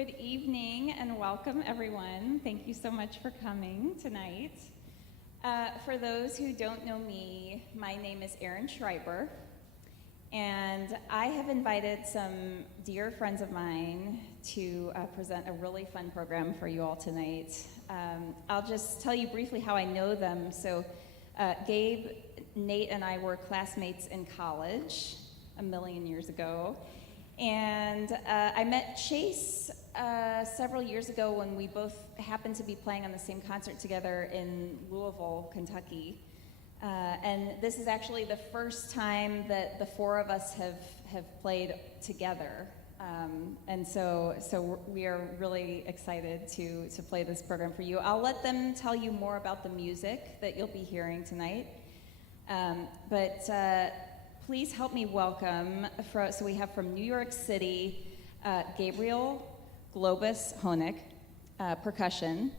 Good evening and welcome, everyone. Thank you so much for coming tonight. For those who don't know me, my name is Erin Schreiber, and I have invited some dear friends of mine to present a really fun program for you all tonight. I'll just tell you briefly how I know them. So Gabe, Nate, and I were classmates in college a million years ago. And I met Chase several years ago when we both happened to be playing on the same concert together in Louisville, Kentucky. And this is actually the first time that the four of us have played together. And so we are really excited to play this program for you. I'll let them tell you more about the music that you'll be hearing tonight. Please help me welcome, so we have from New York City, Gabriel Globus-Hoenich, percussion.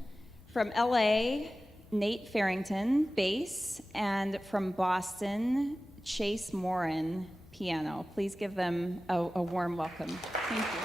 From LA, Nathan Farrington, bass. And from Boston, Chase Morrin, piano. Please give them a warm welcome. Thank you.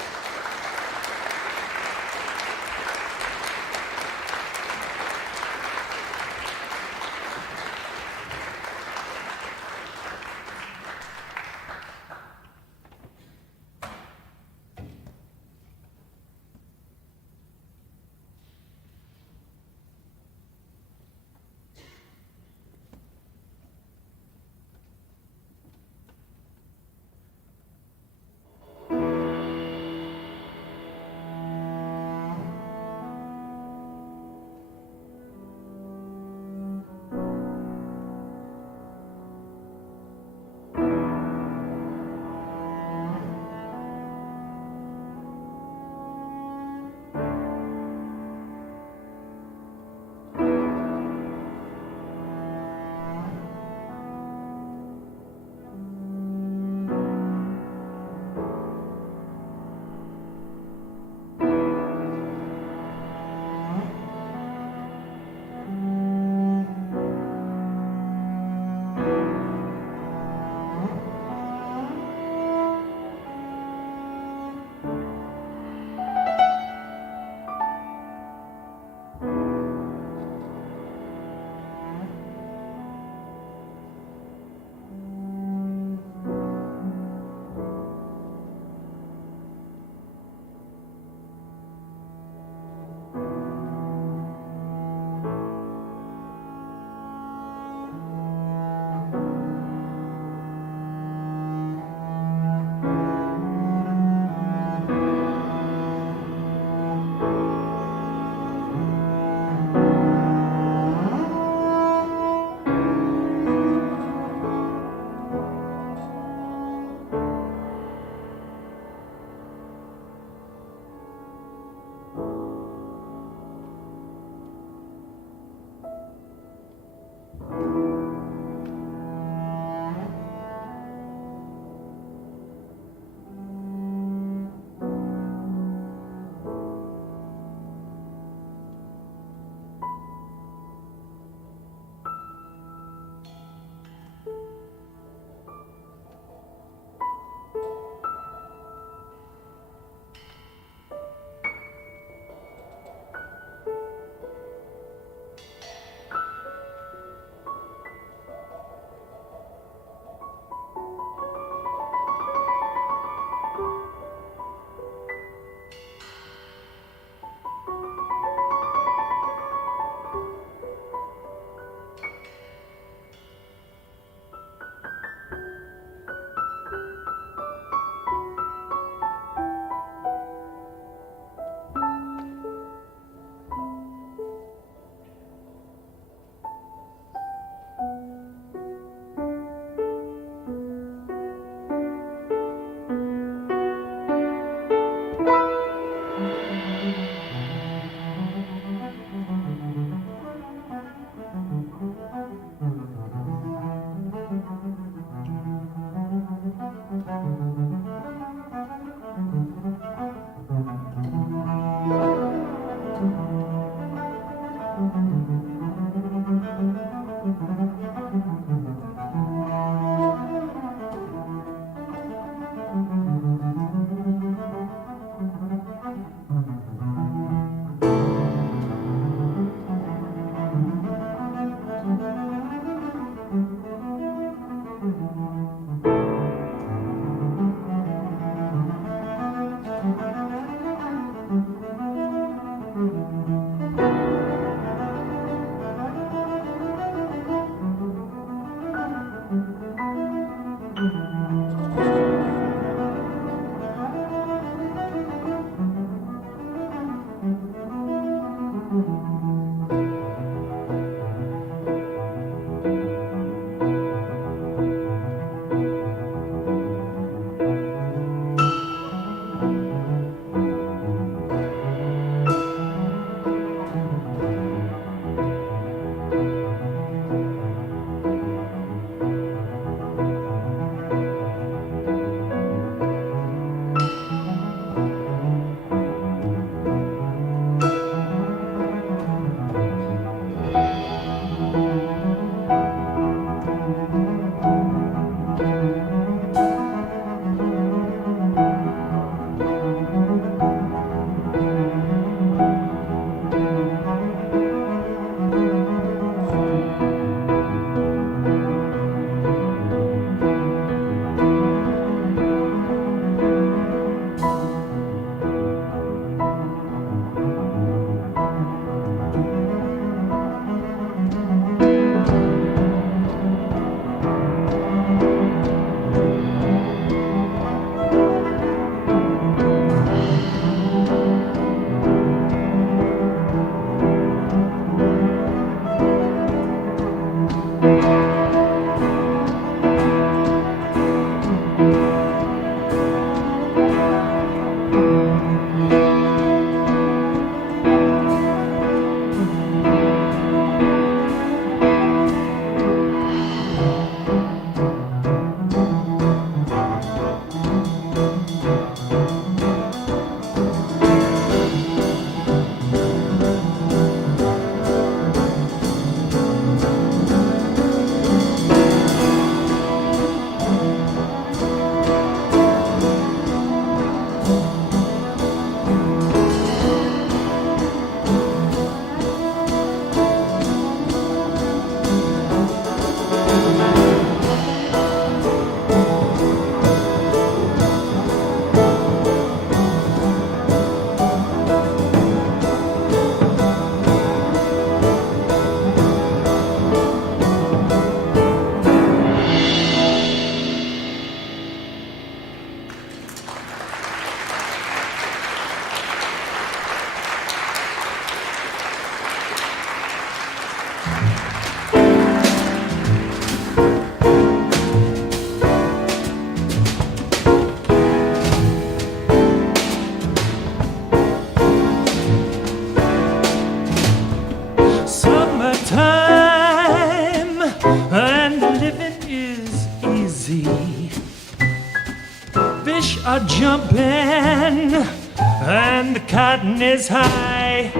are jumping and the cotton is high.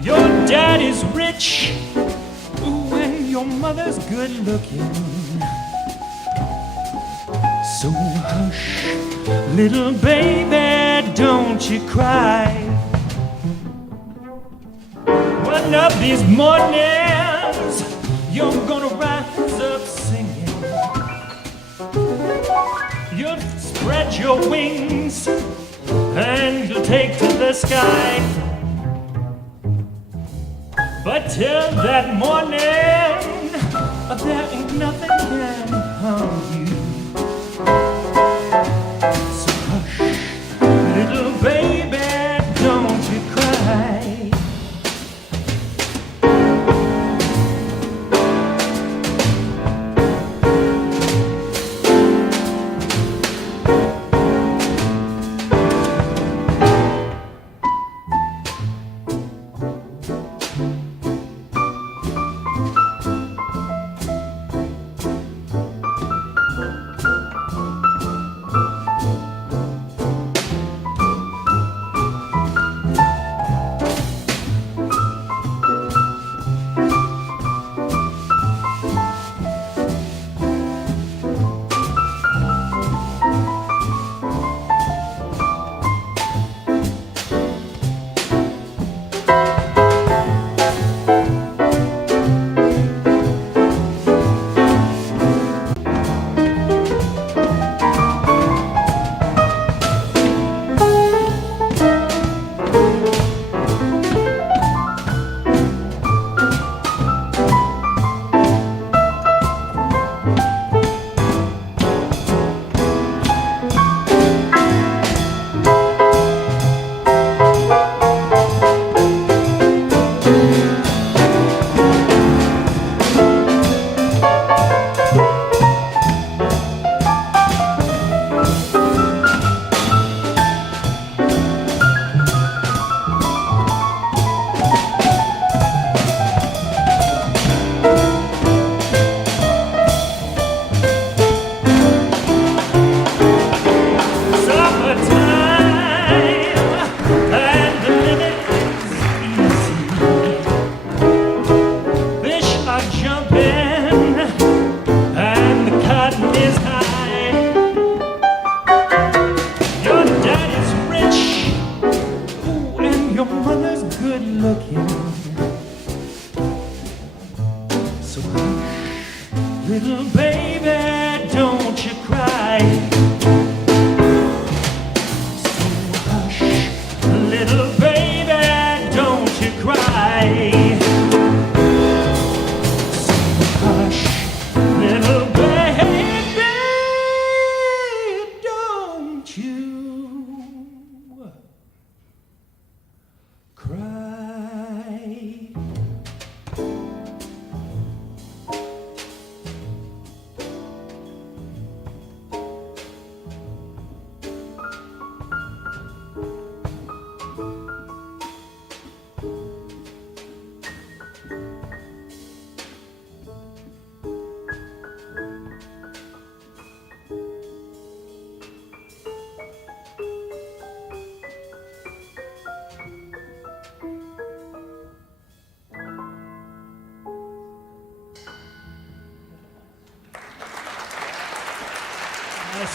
Your daddy's rich, ooh, and your mother's good looking. So hush, little baby, don't you cry. One of these mornings, you're gonna rise up singing. You'll spread your wings and you'll take to the sky. But till that morning, there ain't nothing can harm you. So hush, little baby, don't you cry.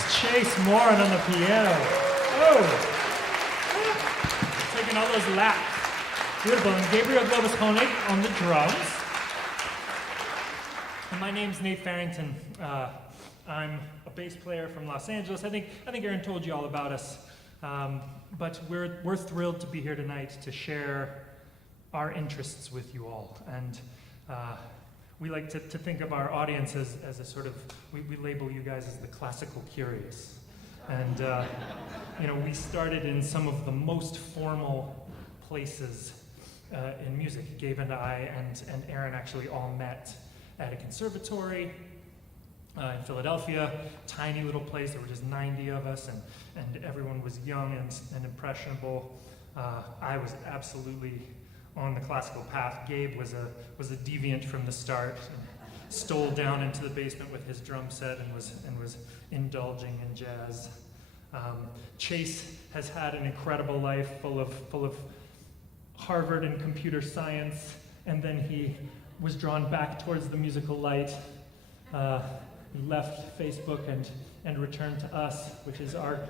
Chase Morrin on the piano. Oh! Taking all those laps. Beautiful. And Gabriel Globus-Hoenich on the drums. And my name's Nathan Farrington. I'm a bass player from Los Angeles. I think Erin told you all about us. But we're thrilled to be here tonight to share our interests with you all. And we like to think of our audience as a sort of, we label you guys as the classical curious. And we started in some of the most formal places in music. Gabe and I and Erin actually all met at a conservatory in Philadelphia, tiny little place. There were just 90 of us, and everyone was young and impressionable. I was absolutely on the classical path. Gabe was a deviant from the start, and stole down into the basement with his drum set and was indulging in jazz. Chase has had an incredible life, full of Harvard and computer science, and then he was drawn back towards the musical light. He left Facebook and returned to us, which is our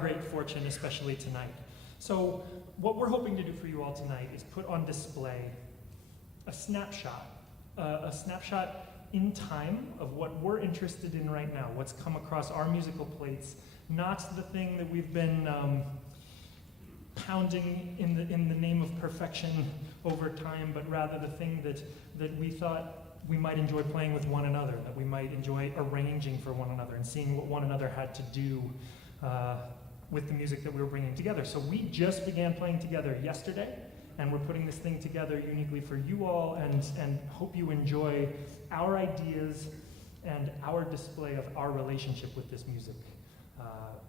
great fortune, especially tonight. So what we're hoping to do for you all tonight is put on display a snapshot in time of what we're interested in right now, what's come across our musical plates, not the thing that we've been pounding in the name of perfection over time, but rather the thing that we thought we might enjoy playing with one another, that we might enjoy arranging for one another and seeing what one another had to do with the music that we were bringing together. So we just began playing together yesterday, and we're putting this thing together uniquely for you all, and hope you enjoy our ideas and our display of our relationship with this music.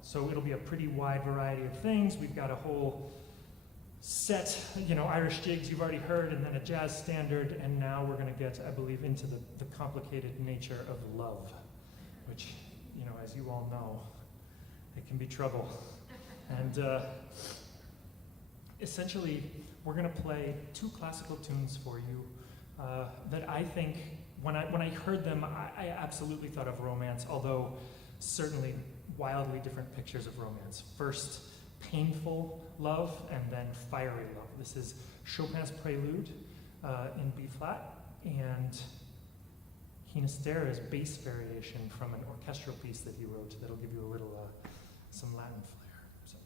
So it'll be a pretty wide variety of things. We've got a whole set, Irish jigs you've already heard, and then a jazz standard, and now we're going to get, I believe, into the complicated nature of love, which, as you all know, it can be trouble. And essentially, we're going to play two classical tunes for you that I think, when I heard them, I absolutely thought of romance, although certainly wildly different pictures of romance. First, painful love, and then fiery love. This is Chopin's Prelude in B flat, and Ginastera's bass variation from an orchestral piece that he wrote that'll give you a little, some Latin flair. So.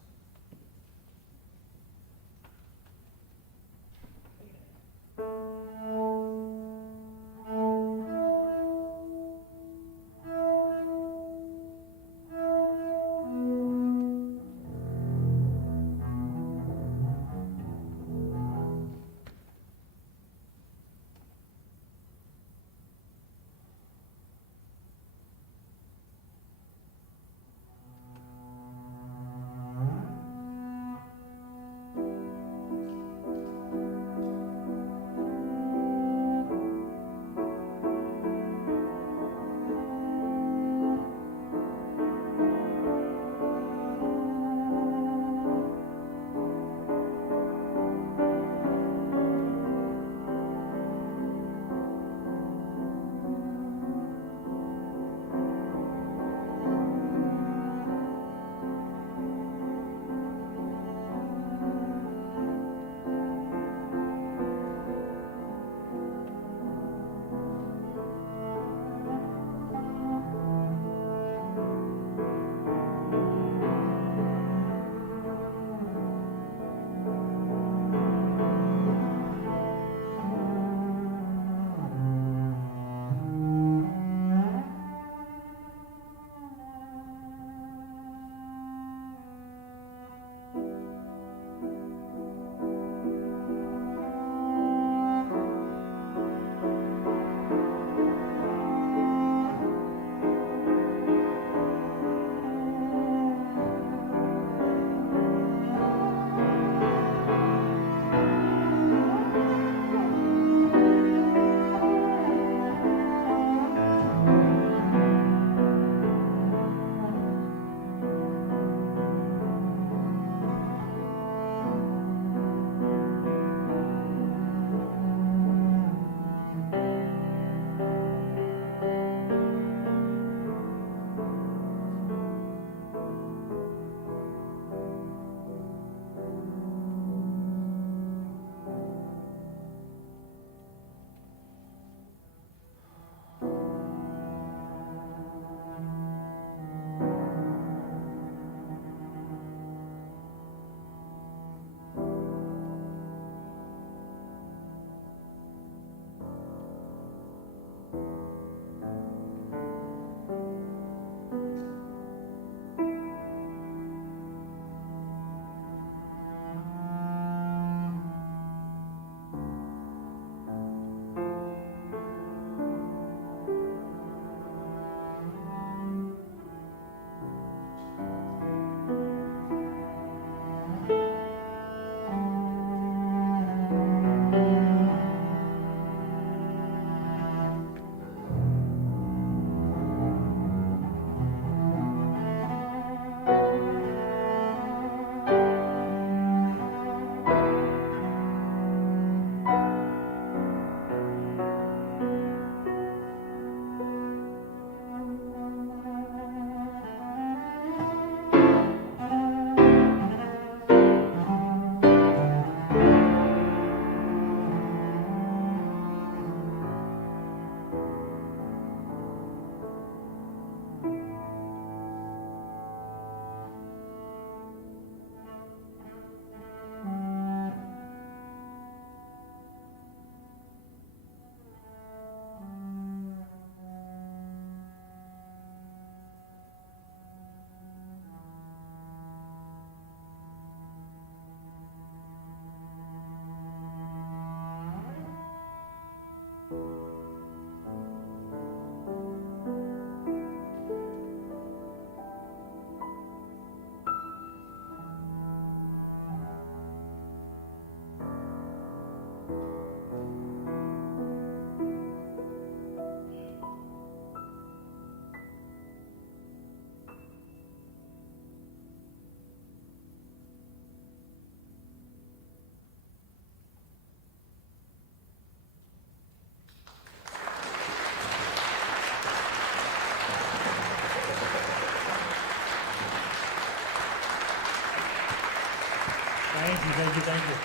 Thank you.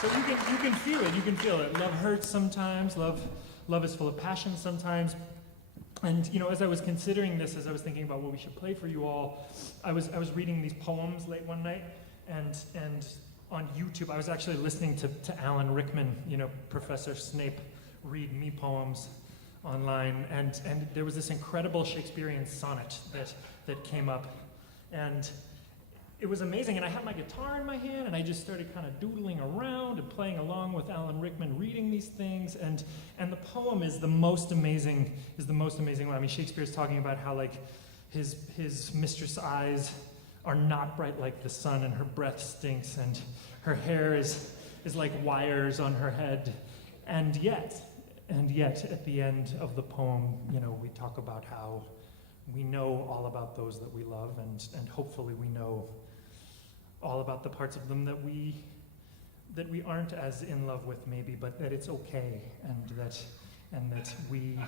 So you can feel it. You can feel it. Love hurts sometimes. Love is full of passion sometimes. And as I was considering this, as I was thinking about what we should play for you all, I was reading these poems late one night, and on YouTube I was actually listening to Alan Rickman, Professor Snape, read me poems online, and there was this incredible Shakespearean sonnet that came up, and it was amazing. And I had my guitar in my hand, and I just started kind of doodling around and playing along with Alan Rickman reading these things. And the poem is the most amazing one. I mean, Shakespeare's talking about how like his mistress' eyes are not bright like the sun, and her breath stinks, and her hair is like wires on her head. And yet, at the end of the poem, we talk about how we know all about those that we love, and hopefully we know all about the parts of them that we aren't as in love with, maybe, but that it's okay, and that we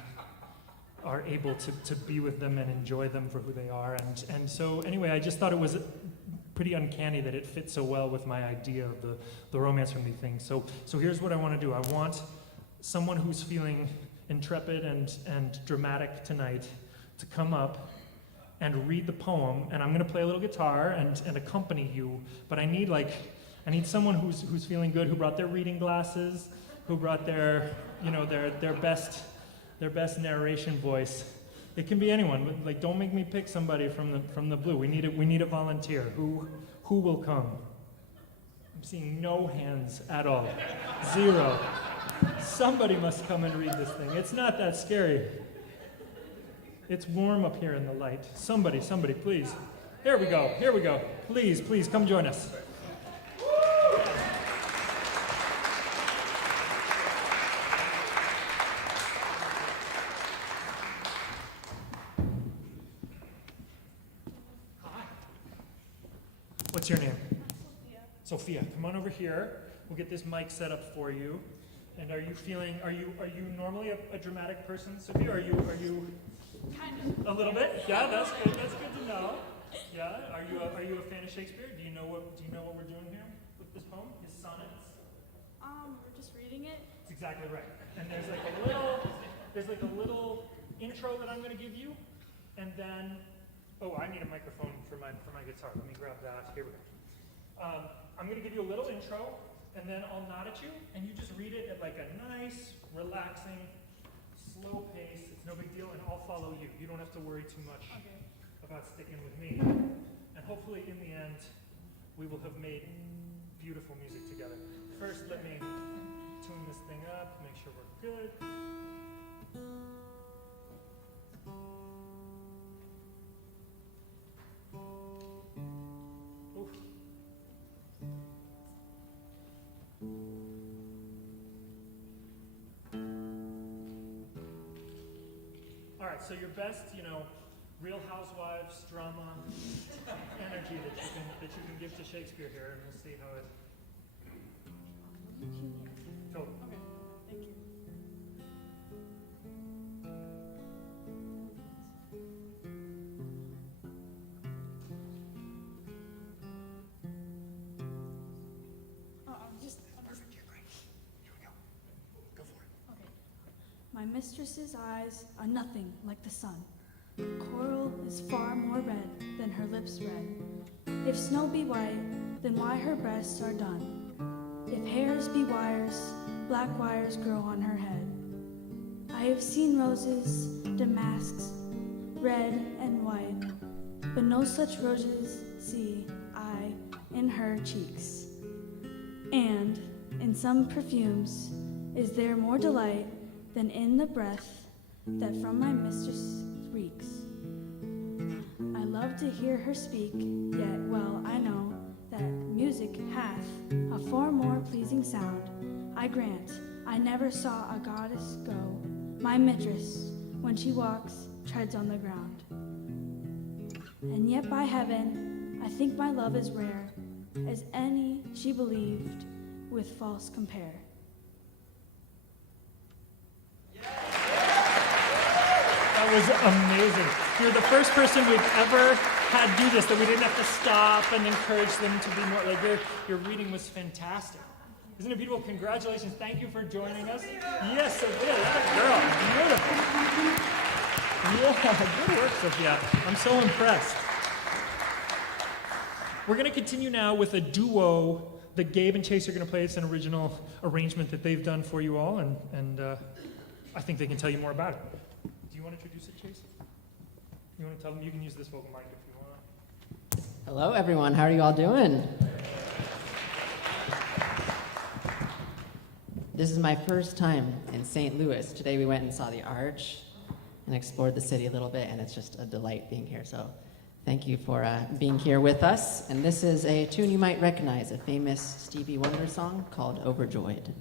are able to be with them and enjoy them for who they are. And so anyway, I just thought it was pretty uncanny that it fit so well with my idea of the romance from these things. So here's what I want to do. I want someone who's feeling intrepid and dramatic tonight to come up and read the poem, and I'm going to play a little guitar and accompany you, but I need someone who's feeling good, who brought their reading glasses, who brought their best narration voice. It can be anyone, but like, don't make me pick somebody from the blue. We need a volunteer. Who will come? I'm seeing no hands at all. 0. Somebody must come and read this thing. It's not that scary. It's warm up here in the light. Somebody, please. Here we go. Please, come join us. Hi. What's your name? Sophia. Come on over here. We'll get this mic set up for you. And are you normally a dramatic person, Sophia? Are you Kind of. a little bit? Yeah, that's good to know. Yeah. Are you a fan of Shakespeare? Do you know what we're doing here with this poem? His sonnets? We're just reading it. That's exactly right. And there's like a little intro that I'm gonna give you, and then I need a microphone for my guitar. Let me grab that. Here we go. I'm gonna give you a little intro, and then I'll nod at you, and you just read it at like a nice, relaxing, slow pace. It's no big deal, and I'll follow you. You don't have to worry too much about sticking with me. And hopefully, in the end, we will have made beautiful music together. First, let me tune this thing up, make sure we're good. Oof. All right, so your best, Real Housewives drama energy that you can give to Shakespeare here, and we'll see how it. Totally. Okay, thank you. Perfect. You're great. Here we go. Go for it. Okay. My mistress's eyes are nothing like the sun. Coral is far more red than her lips red. If snow be white, then why her breasts are dun? If hairs be wires, black wires grow on her head. I have seen roses, damasks, red and white, but no such roses see I in her cheeks. And in some perfumes is there more delight than in the breath that from my mistress reeks. I love to hear her speak, yet well I know that music hath a far more pleasing sound. I grant I never saw a goddess go. My mistress, when she walks, treads on the ground. And yet by heaven, I think my love is rare, as any she believed with false compare. That That was amazing. You're the first person we've ever had do this, that we didn't have to stop and encourage them to be more, like your reading was fantastic. Isn't it beautiful? Congratulations. Thank you for joining us. Yes, Sophia, that girl, beautiful. Yeah, good work, Sophia. I'm so impressed. We're going to continue now with a duo that Gabe and Chase are going to play. It's an original arrangement that they've done for you all, and I think they can tell you more about it. Do you want to introduce it, Chase? You want to tell them? You can use this vocal mic if you want. Hello, everyone. How are you all doing? This is my first time in St. Louis. Today we went and saw the Arch and explored the city a little bit, and it's just a delight being here. So thank you for being here with us. And this is a tune you might recognize, a famous Stevie Wonder song called Overjoyed.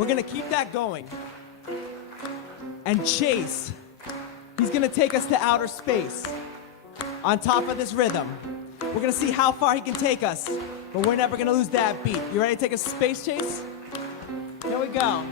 We're gonna keep that going. And Chase, he's gonna take us to outer space on top of this rhythm. We're gonna see how far he can take us, but we're never gonna lose that beat. You ready to take us to space, Chase? Here we go.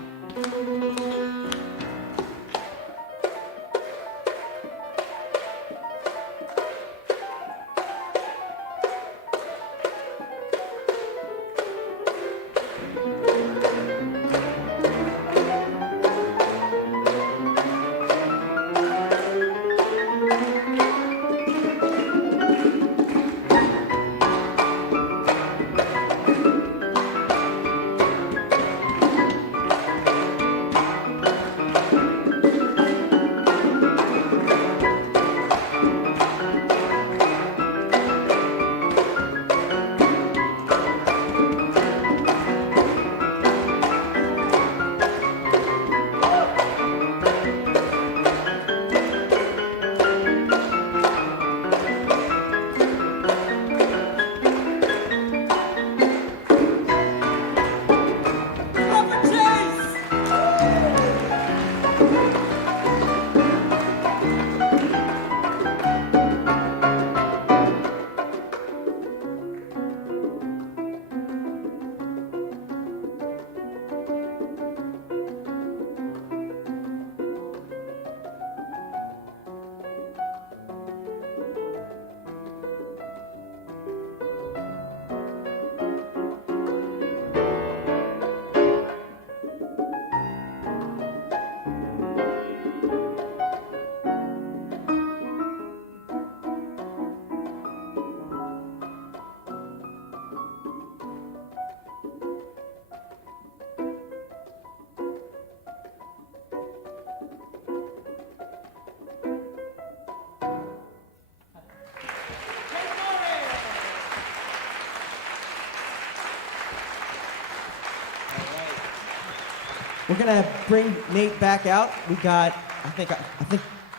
We're gonna bring Nate back out. We got, I think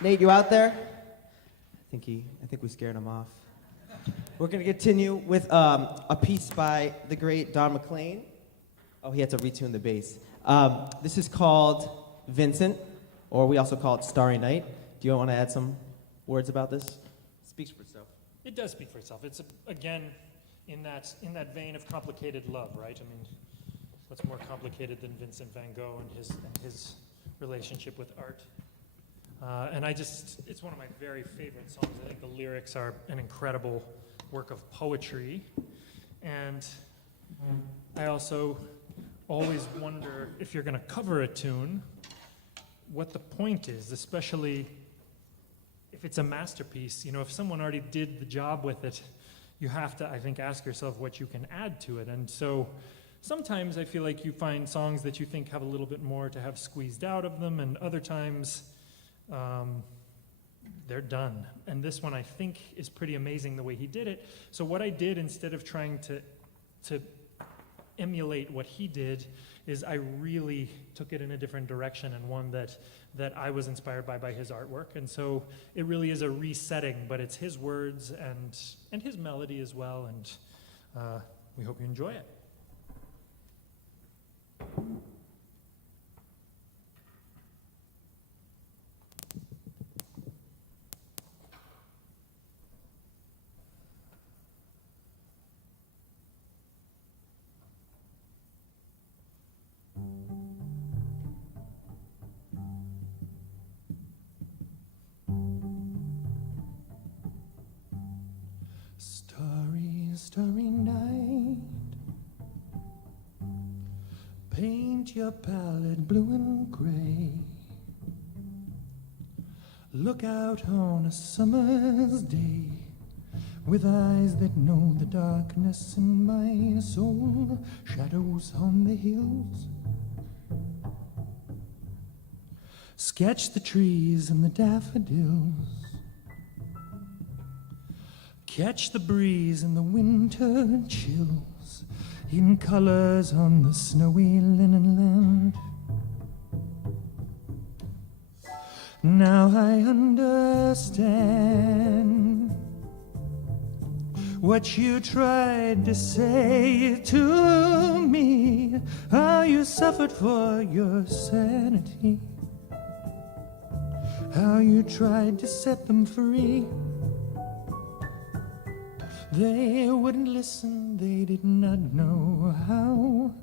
Nate, you out there? I think we scared him off. We're gonna continue with a piece by the great Don McLean. Oh, he had to retune the bass. This is called Vincent, or we also call it Starry Night. Do you want to add some words about this? It speaks for itself. It does speak for itself. It's, again, in that vein of complicated love, right? I mean, what's more complicated than Vincent van Gogh and his relationship with art? And it's one of my very favorite songs. I think the lyrics are an incredible work of poetry. And I also always wonder, if you're gonna cover a tune, what the point is, especially if it's a masterpiece. You know, if someone already did the job with it, you have to, I think, ask yourself what you can add to it. And so sometimes I feel like you find songs that you think have a little bit more to have squeezed out of them, and other times they're done. And this one, I think, is pretty amazing the way he did it. So what I did, instead of trying to emulate what he did, is I really took it in a different direction, and one that I was inspired by his artwork. And so it really is a resetting, but it's his words and his melody as well, and we hope you enjoy it. Starry, starry night, paint your palette blue and gray. Look out on a summer's day with eyes that know the darkness in my soul, shadows on the hills. Sketch the trees and the daffodils. Catch the breeze and the winter chills in colors on the snowy linen land. Now I understand what you tried to say to me, how you suffered for your sanity, how you tried to set them free. They wouldn't listen, they did not know how.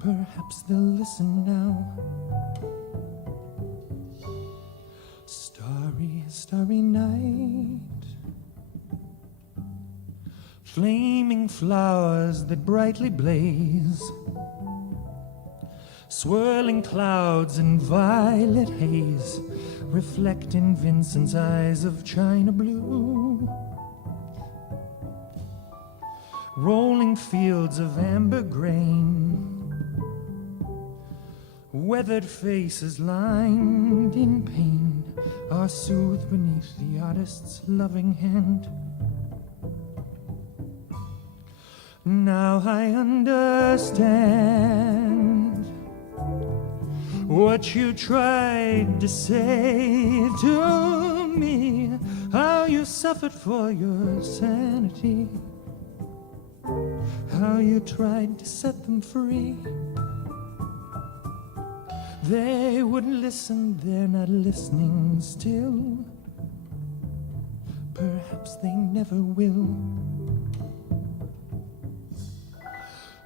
Perhaps they'll listen now. Starry, starry night, flaming flowers that brightly blaze, swirling clouds in violet haze, reflect in Vincent's eyes of china blue. Rolling fields of amber grain, weathered faces lined in pain, are soothed beneath the artist's loving hand. Now I understand what you tried to say to me, how you suffered for your sanity, how you tried to set them free. They wouldn't listen, they're not listening still. Perhaps they never will.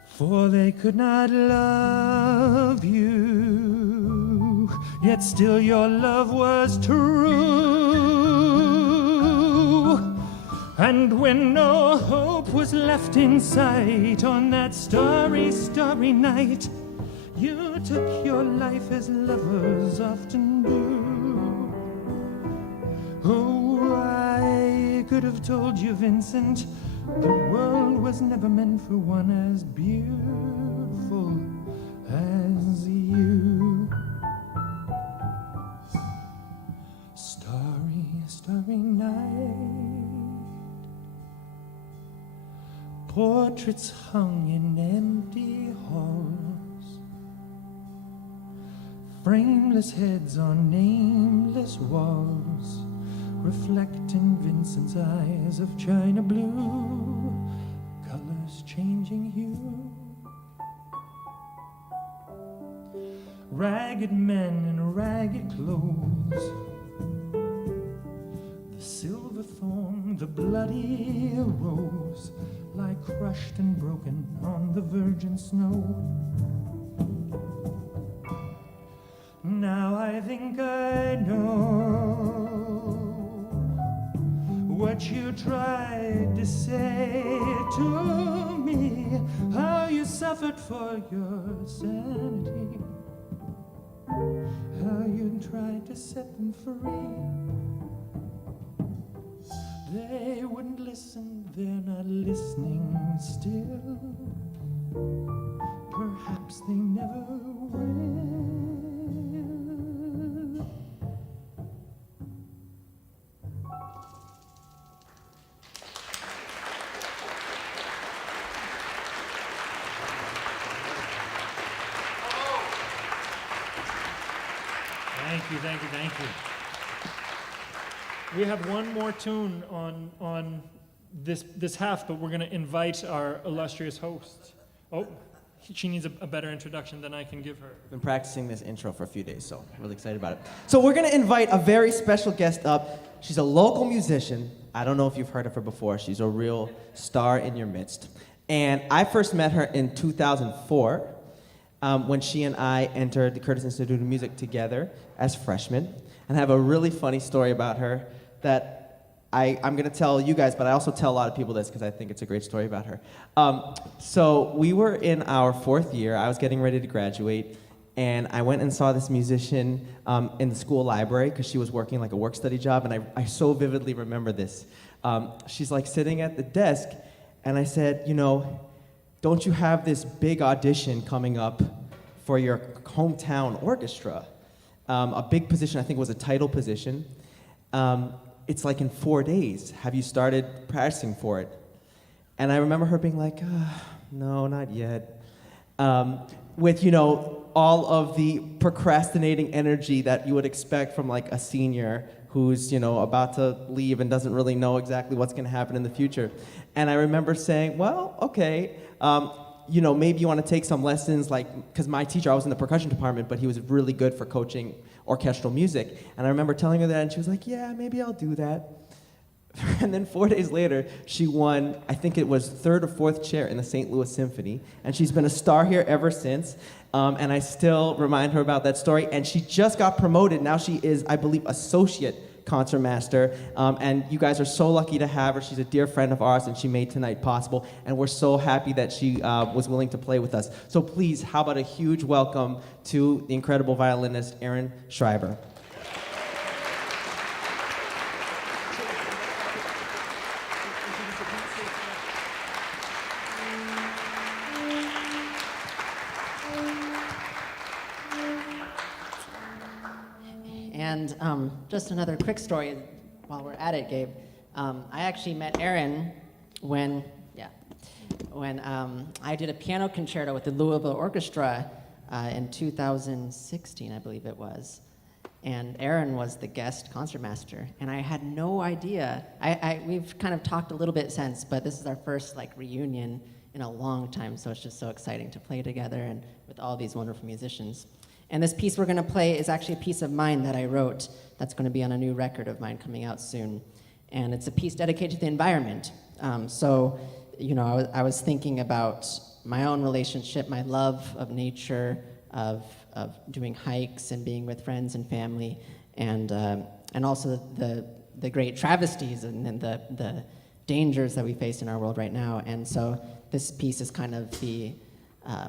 For they could not love you, yet still your love was true. And when no hope was left in sight on that starry, starry night, you took your life as lovers often do. Oh, I could have told you, Vincent, the world was never meant for one as beautiful as you. Starry, starry night, portraits hung in empty halls, frameless heads on nameless walls, reflecting Vincent's eyes of china blue, colors changing hue. Ragged men in ragged clothes, the silver thorn, the bloody rose, lie crushed and broken on the virgin snow. Now I think I know what you tried to say to me, how you suffered for your sanity, how you tried to set them free. They wouldn't listen, they're not listening still. Perhaps they never will. Thank you. We have one more tune on this half, but we're going to invite our illustrious host. Oh, she needs a better introduction than I can give her. Been practicing this intro for a few days, so I'm really excited about it. So we're going to invite a very special guest up. She's a local musician. I don't know if you've heard of her before. She's a real star in your midst. And I first met her in 2004 when she and I entered the Curtis Institute of Music together as freshmen. And I have a really funny story about her that I'm going to tell you guys, but I also tell a lot of people this because I think it's a great story about her. So we were in our fourth year. I was getting ready to graduate, and I went and saw this musician in the school library because she was working like a work-study job, and I so vividly remember this. She's like sitting at the desk, and I said, you know, don't you have this big audition coming up for your hometown orchestra? A big position, I think it was a title position. It's like in 4 days. Have you started practicing for it? And I remember her being like, no, not yet. With, you know, all of the procrastinating energy that you would expect from like a senior who's, about to leave and doesn't really know exactly what's going to happen in the future. And I remember saying, well, okay, maybe you want to take some lessons, because my teacher, I was in the percussion department, but he was really good for coaching orchestral music. And I remember telling her that, and she was like, yeah, maybe I'll do that. And then 4 days later, she won, I think it was 3rd or 4th chair in the St. Louis Symphony. And she's been a star here ever since. And I still remind her about that story. And she just got promoted. Now she is, I believe, associate concertmaster. And you guys are so lucky to have her. She's a dear friend of ours, and she made tonight possible. And we're so happy that she was willing to play with us. So please, how about a huge welcome to the incredible violinist, Erin Schreiber. And just another quick story while we're at it, Gabe. I actually met Erin when I did a piano concerto with the Louisville Orchestra in 2016, I believe it was. And Erin was the guest concertmaster, and I had no idea. We've kind of talked a little bit since, but this is our first reunion in a long time, so it's just so exciting to play together and with all these wonderful musicians. And this piece we're going to play is actually a piece of mine that I wrote that's going to be on a new record of mine coming out soon. And it's a piece dedicated to the environment. I was thinking about my own relationship, my love of nature, of doing hikes and being with friends and family, and also the great travesties and the dangers that we face in our world right now. And so this piece is kind of the